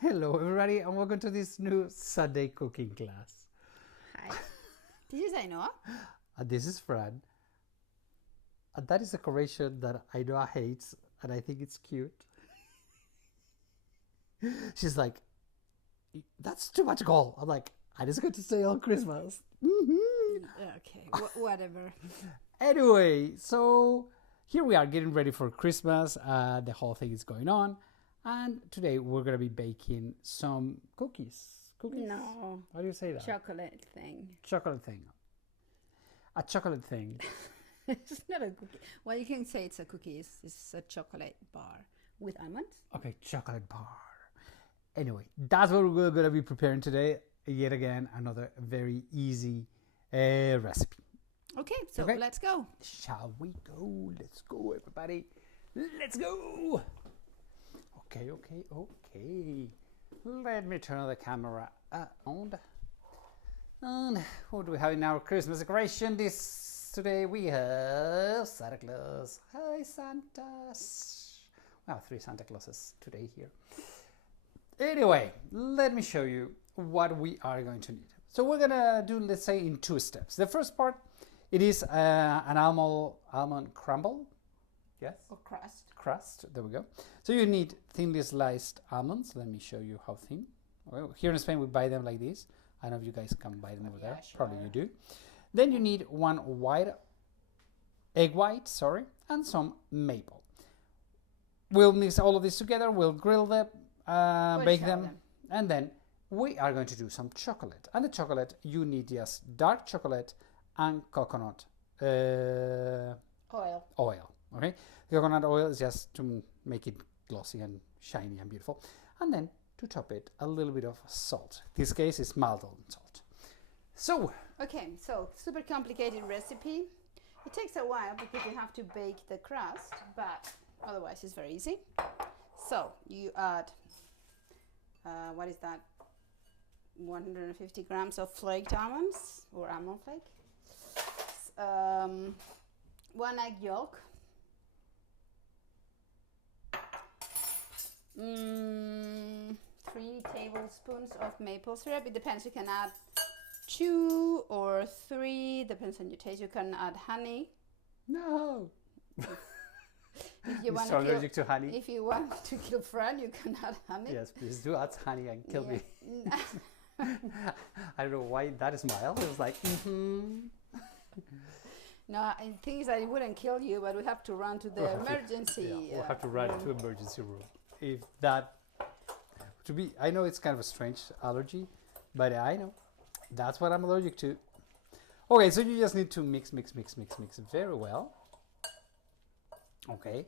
Hello everybody and welcome to this new Sunday cooking class. Hi. Did you say Noah? This is Fran. And that is a correction that I know I hate and I think it's cute. She's like, that's too much gold. I'm like, I just got to say on Christmas. Okay, whatever. Anyway, so here we are getting ready for Christmas. The whole thing is going on. And today we're going to be baking some cookies. Cookies? No. How do you say that? Chocolate thing. Chocolate thing. A chocolate thing. It's not a cookie. Well, you can say it's a cookie. It's a chocolate bar with almonds. Okay, chocolate bar. Anyway, that's what we're going to be preparing today. Yet again, another very easy recipe. Okay, so let's go. Shall we go? Let's go, everybody. Let's go. Okay. Let me turn the camera on. And what do we have in our Christmas decoration? Today we have Santa Claus. Hi, Santa. We have 3 Santa Clauses today here. Anyway, let me show you what we are going to need. So we're gonna do, let's say, in 2 steps. The first part, it is an almond crumble. Yes? Or crust. Crust, there we go. So you need thinly sliced almonds. Let me show you how thin. Well, here in Spain we buy them like this. I don't know if you guys can buy them over there. Sure. Probably you do. Then you need 1 egg white, and some maple. We'll mix all of this together. We'll grill them, bake them, and then we are going to do some chocolate. And the chocolate, you need just dark chocolate and coconut oil. Okay, coconut oil is just to make it glossy and shiny and beautiful, and then to top it, a little bit of salt. In this case is Maldon salt. So Super complicated recipe. It takes a while because you have to bake the crust, but otherwise it's very easy. So you add what is that? 150 grams of flaked almonds or almond flake. 1 egg yolk. 3 tablespoons of maple syrup. It depends. You can add 2 or 3. Depends on your taste. You can add honey. No. If you want allergic to honey. If you want to kill Fran, you can add honey. Yes, please do add honey and kill me. I don't know why that smile. It was like, No, I think that it wouldn't kill you, but we have to run to the emergency. We'll have to run to emergency room. If that I know it's kind of a strange allergy, but I know that's what I'm allergic to. Okay, so you just need to mix very well. Okay,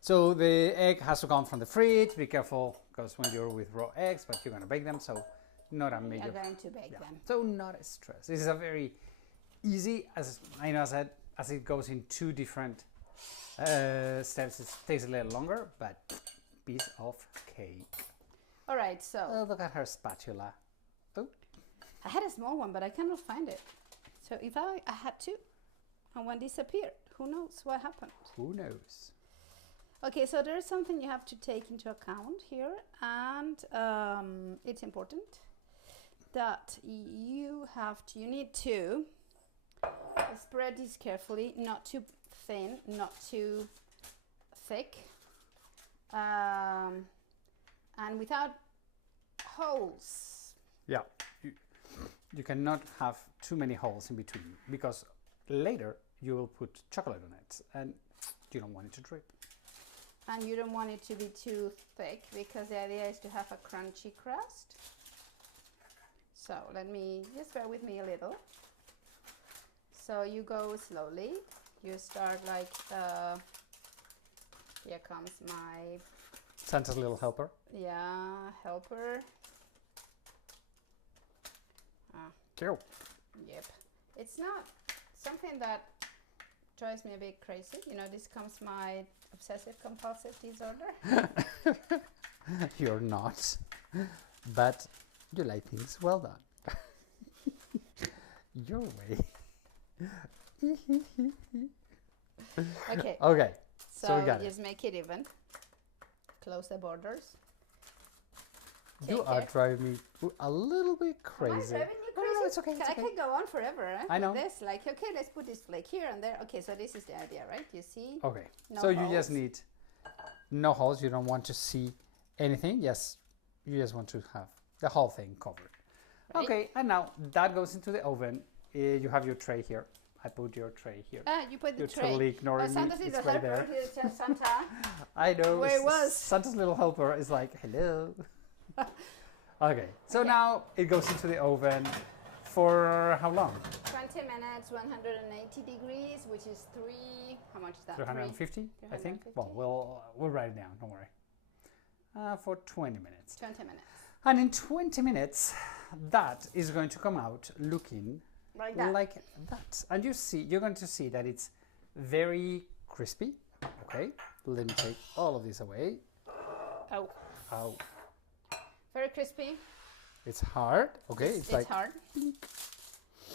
so the egg has to come from the fridge. Be careful because when you're with raw eggs, but you're gonna bake them, so not a major. You're going to bake them. So not a stress. This is a very easy, as I know, as it goes in 2 different steps. It takes a little longer, but piece of cake. All right, so look at her spatula. Oh. I had a small one, but I cannot find it. So if I had 2, and one disappeared, who knows what happened? Who knows? Okay, so there is something you have to take into account here, and it's important that you need to spread this carefully, not too thin, not too thick, and without holes. Yeah, you cannot have too many holes in between because later you will put chocolate on it and you don't want it to drip. And you don't want it to be too thick because the idea is to have a crunchy crust. So just bear with me a little. So you go slowly. You start like, here comes my Santa's little helper. Yeah, helper. Go. Yep. It's not something that drives me a bit crazy. This comes my obsessive compulsive disorder. You're not, but you like things well done. Your way. Okay. So we got just make it even. Close the borders. You are driving me a little bit crazy. Am I driving you crazy? No, it's okay. It's I okay. can go on forever. I know. With this, like, okay, let's put this flake here and there. Okay, so this is the idea, right? You see? Okay. No So you holes. just need no holes. You don't want to see anything. Yes, you just want to have the whole thing covered. Right. Okay, and now that goes into the oven. You have your tray here. I put your tray here. You put the You're tray. totally ignoring me. Santa's It's little right helper. there. Here's Santa. I know. Where it was. Santa's little helper is like, hello. Okay, so Okay. now it goes into the oven for how long? 20 minutes, 180 degrees, which is how much is that? 350, I think. 350? Well, we'll write it down. Don't worry. For 20 minutes. 20 minutes. And in 20 minutes, that is going to come out looking Like that. like that. And you're going to see that it's very crispy. Okay, let me take all of this away. Oh, Ow. very crispy. It's hard. Okay, It's like hard.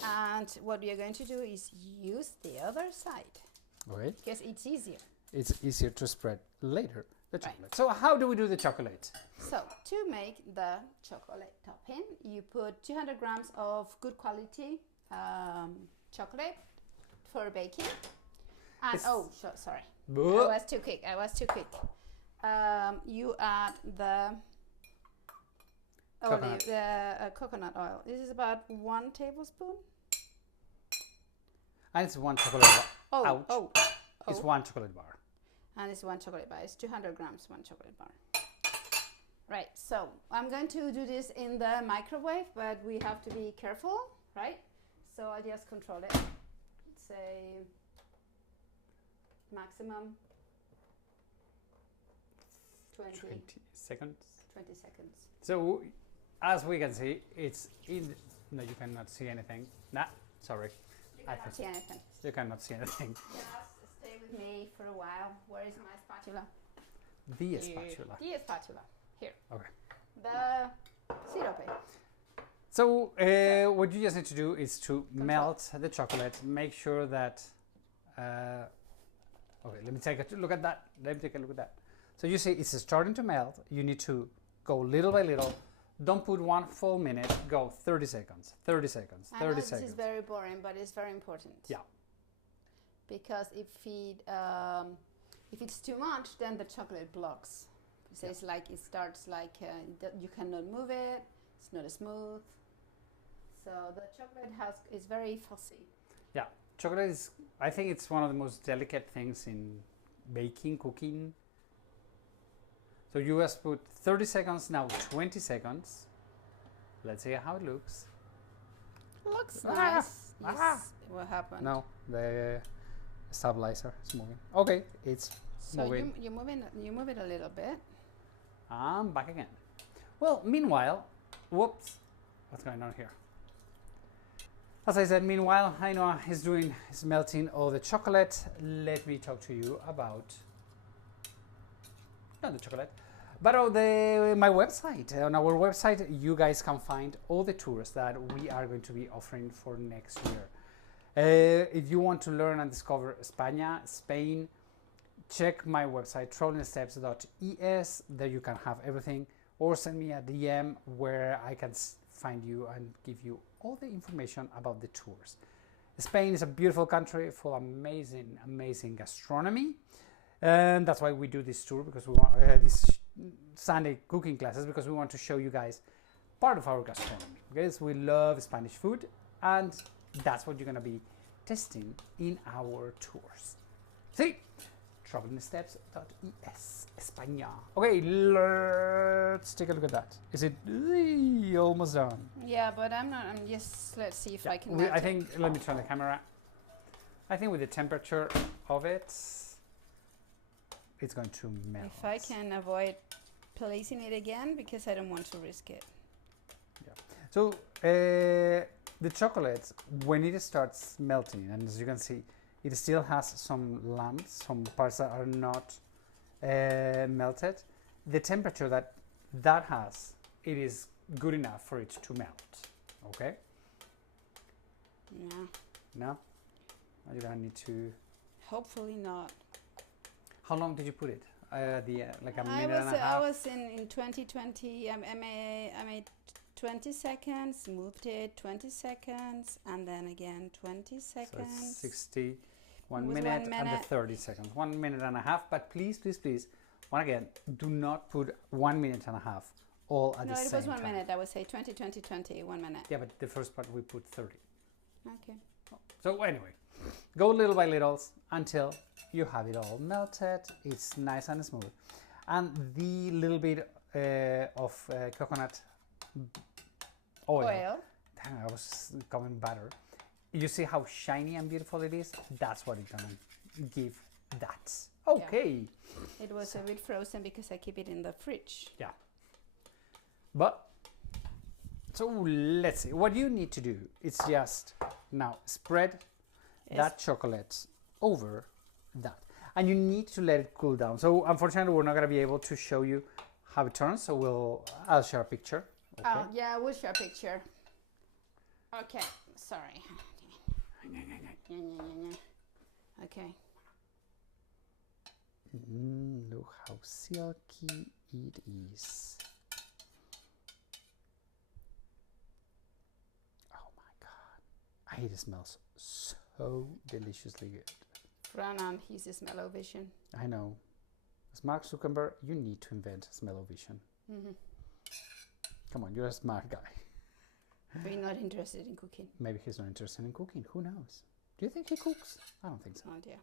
And what we are going to do is use the other side okay. because it's easier. It's easier to spread later the Right. chocolate. So how do we do the chocolate? So to make the chocolate topping, you put 200 grams of good quality chocolate for baking. And sorry, I was too quick. You add the coconut oil. This is about 1 tablespoon. And it's 1 chocolate bar. Ouch. It's 1 chocolate bar. And it's 1 chocolate bar. It's 200 grams, 1 chocolate bar. Right, so I'm going to do this in the microwave, but we have to be careful, right? So I just control it. Say maximum 20 seconds. 20 seconds. So as we can see, it's in. No, you cannot see anything. Nah, sorry. You cannot see anything. You cannot see anything. Just stay with me for a while. Where is my spatula? The spatula. The spatula. Here. Okay. The syrup. So what you just need to do is to melt the chocolate. Make sure that. Okay, let me take a look at that. So you see it's starting to melt. You need to go little by little. Don't put 1 full minute. Go 30 seconds. 30 seconds. 30 I know seconds. this is very boring, but it's very important. Yeah. Because if it's too much, then the chocolate blocks. So it's like it starts like you cannot move it. It's not smooth. So the chocolate is very fussy. Yeah, chocolate is. I think it's one of the most delicate things in baking, cooking. So you just put 30 seconds now, 20 seconds. Let's see how it looks. Looks nice. Yes. What happened? No, the stabilizer is moving. Okay, it's moving. You move it a little bit. I'm back again. Well, meanwhile, whoops, what's going on here? As I said, meanwhile, Ainhoa is melting all the chocolate. Let me talk to you about not the chocolate, but my website. On our website, you guys can find all the tours that we are going to be offering for next year. If you want to learn and discover Spain, check my website, travelingsteps.es. There you can have everything, or send me a DM where I can find you and give you all the information about the tours. Spain is a beautiful country full of amazing gastronomy, and that's why we do this tour, because we want these Sunday cooking classes, because we want to show you guys part of our gastronomy. Because we love Spanish food, and that's what you're gonna be testing in our tours. See, travelingsteps.es, España. Okay, let's take a look at that. Is it almost done? Yeah, but I'm not. Let's see if I can. I think. Let me turn the camera. I think with the temperature of it, it's going to melt. If I can avoid placing it again, because I don't want to risk it. Yeah. So the chocolate, when it starts melting, and as you can see, it still has some lumps, some parts that are not melted. The temperature that has, it is good enough for it to melt. Okay? Yeah. No? You're gonna need to. Hopefully not. How long did you put it? like a minute and a half? I was in 2020. I made 20 seconds, moved it 20 seconds, and then again 20 seconds. So it's 60, 1 minute, and the 30 seconds. 1 minute and a half. But please, please, please, once again, do not put 1 minute and a half all at the same time. No, it was 1 minute. I would say 20, 20, 20, 1 minute. Yeah, but the first part we put 30. Okay. So anyway, go little by little until you have it all melted. It's nice and smooth. And the little bit of coconut oil. Dang, I was coming butter. You see how shiny and beautiful it is? That's what it's gonna give that. Okay. Yeah. It was a bit frozen because I keep it in the fridge. Yeah. But so let's see. What you need to do is just now spread that chocolate over that, and you need to let it cool down. So unfortunately, we're not gonna be able to show you how it turns. So I'll share a picture. Okay. Oh yeah, we'll share a picture. Okay. Sorry. Okay. Look how silky it is. Oh my god. It smells so deliciously good. Fran and his smell-o-vision. I know. As Mark Zuckerberg, you need to invent smell-o-vision. Come on, you're a smart guy. But you're not interested in cooking. Maybe he's not interested in cooking. Who knows? Do you think he cooks? I don't think so. Oh dear.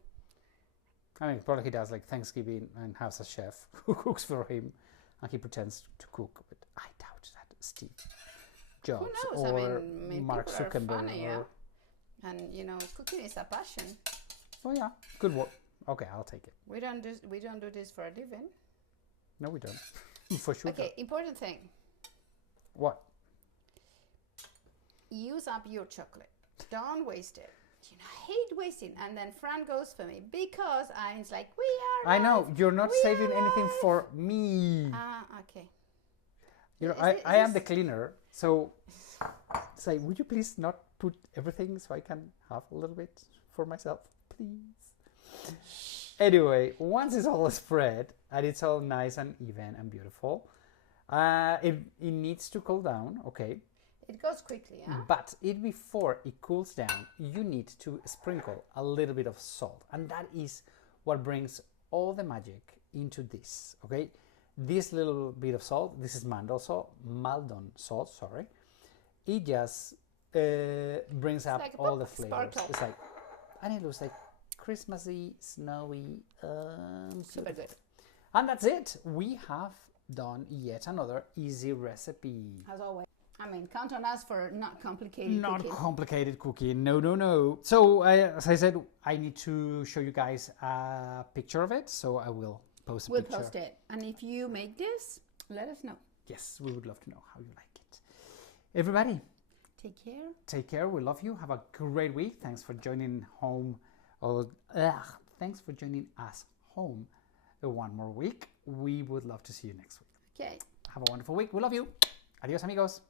I mean, probably he does like Thanksgiving and has a chef who cooks for him and he pretends to cook. But I doubt that Steve Jobs or Mark Zuckerberg. Funny, yeah. And you know, cooking is a passion. Oh yeah, good work. Okay, I'll take it. We don't do this for a living. No, we don't. For sure. Okay, important thing. What? Use up your chocolate. Don't waste it. You know, I hate wasting. And then Fran goes for me because it's like, we are. I know you're not saving anything for me. Okay. You know, I am the cleaner, so say, would you please not put everything so I can have a little bit for myself, please? Anyway, once it's all spread and it's all nice and even and beautiful, it needs to cool down, okay? It goes quickly, yeah? But before it cools down, you need to sprinkle a little bit of salt. And that is what brings all the magic into this, okay? This little bit of salt, this is Maldon salt, sorry. It just brings up like all the flavors. Sparkle. It's like, and it looks like Christmassy, snowy, super good. And that's it. We have done yet another easy recipe. As always. I mean, count on us for not complicated cooking. Not complicated cooking, no, no, no. So, as I said, I need to show you guys a picture of it, so I will post a picture. We'll post it. And if you make this, let us know. Yes, we would love to know how you like it. Everybody, take care. Take care. We love you. Have a great week. Thanks for joining home. Thanks for joining us home one more week. We would love to see you next week. Okay. Have a wonderful week. We love you. Adios, amigos.